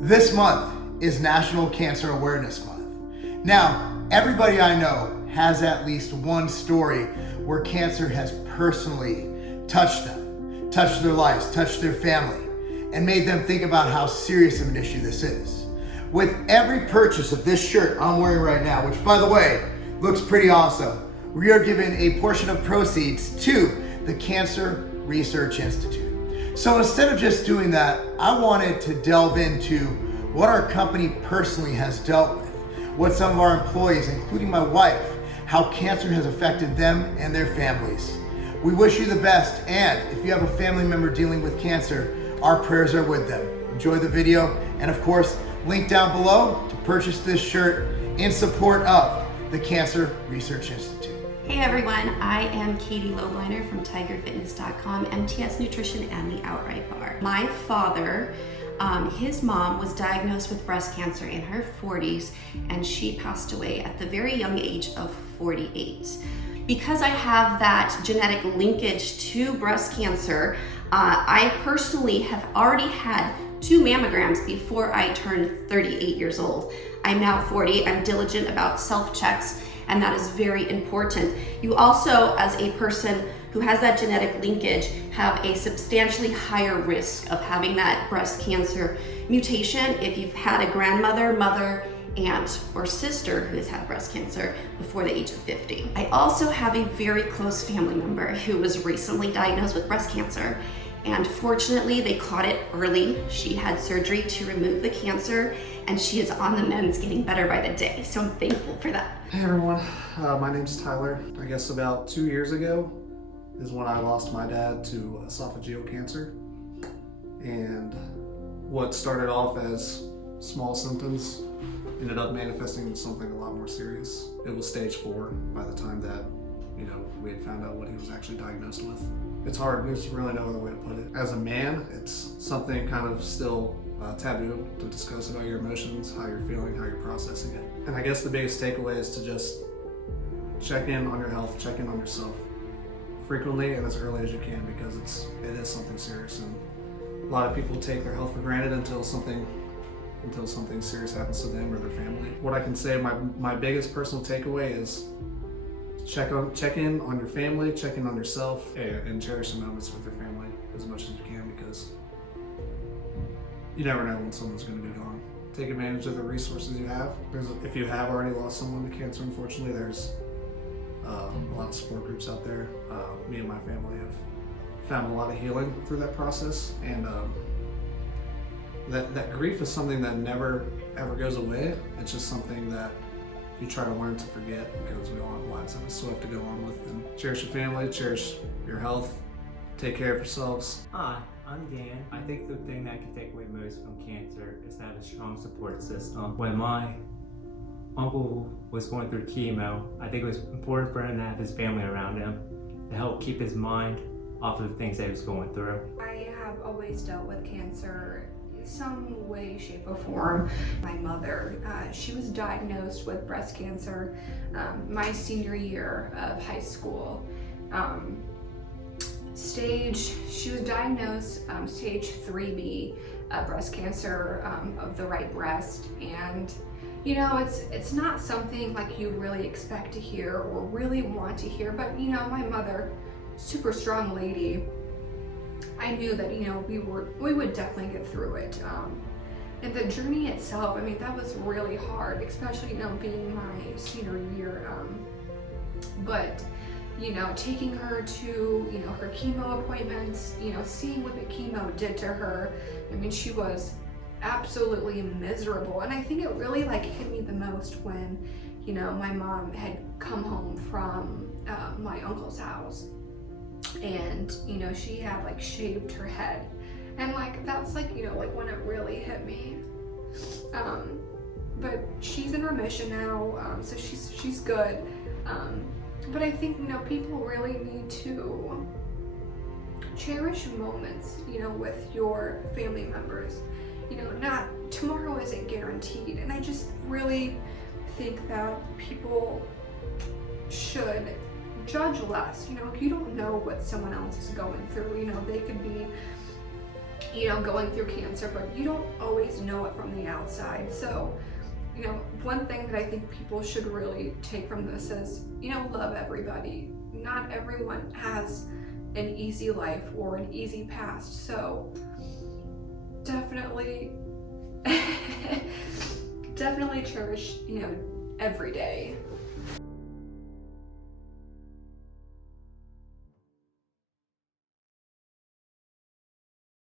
This month is National Cancer Awareness Month. Now, everybody I know has at least one story where cancer has personally touched them, touched their lives, touched their family, and made them think about how serious of an issue this is. With every purchase of this shirt I'm wearing right now, which by the way, looks pretty awesome, we are giving a portion of proceeds to the Cancer Research Institute. So instead of just doing that, I wanted to delve into what our company personally has dealt with, what some of our employees, including my wife, how cancer has affected them and their families. We wish you the best, and if you have a family member dealing with cancer, our prayers are with them. Enjoy the video, and of course, link down below to purchase this shirt in support of the Cancer Research Institute. Hey everyone, I am Katie Lobliner from TigerFitness.com, MTS Nutrition, and the Outright Bar. My father, his mom was diagnosed with breast cancer in her 40s, and she passed away at the very young age of 48. Because I have that genetic linkage to breast cancer, I personally have already had 2 mammograms before I turned 38 years old. I'm now 40. I'm diligent about self-checks, and that is very important. You also, as a person who has that genetic linkage, have a substantially higher risk of having that breast cancer mutation if you've had a grandmother, mother, aunt, or sister who has had breast cancer before the age of 50. I also have a very close family member who was recently diagnosed with breast cancer, and fortunately they caught it early. She had surgery to remove the cancer, and she is on the mends, getting better by the day, so I'm thankful for that. Hey everyone, my name's Tyler. I guess about 2 years ago is when I lost my dad to esophageal cancer, and what started off as small symptoms ended up manifesting into something a lot more serious. It was stage 4 by the time that we had found out what he was actually diagnosed with. It's hard, there's really no other way to put it. As a man, it's something kind of still taboo to discuss about your emotions, how you're feeling, how you're processing it. And I guess the biggest takeaway is to just check in on your health, check in on yourself frequently and as early as you can, because it is something serious, and a lot of people take their health for granted until something serious happens to them or their family. What I can say, my biggest personal takeaway is check in on your family, check in on yourself, and cherish the moments with your family as much as you can, because you never know when someone's going to be gone. Take advantage of the resources you have. If you have already lost someone to cancer, unfortunately, there's a lot of support groups out there. Me and my family have found a lot of healing through that process, and that grief is something that never ever goes away. It's just something that you try to learn to forget, because we all have lives that we still have to go on with. And cherish your family, cherish your health, take care of yourselves. Hi, I'm Dan. I think the thing that I can take away most from cancer is to have a strong support system. When my uncle was going through chemo, I think it was important for him to have his family around him to help keep his mind off of the things that he was going through. I have always dealt with cancer in some way, shape, or form. My mother, she was diagnosed with breast cancer my senior year of high school. She was diagnosed stage 3B breast cancer of the right breast, and it's not something like you really expect to hear or really want to hear, but my mother, super strong lady, I knew that we would definitely get through it. And the journey itself, I mean, that was really hard, especially being my senior year. But taking her to her chemo appointments, seeing what the chemo did to her, I mean, she was absolutely miserable. And I think it really hit me the most when my mom had come home from my uncle's house, and she had shaved her head, and that's when it really hit me. But she's in remission now, so she's good. But I think people really need to cherish moments with your family members. Not tomorrow isn't guaranteed, and I just really think that people should judge less. You don't know what someone else is going through. They could be you know, going through cancer, but you don't always know it from the outside. So, you know, one thing that I think people should really take from this is, you know, love everybody. Not everyone has an easy life or an easy past. So definitely, definitely cherish, you know, every day.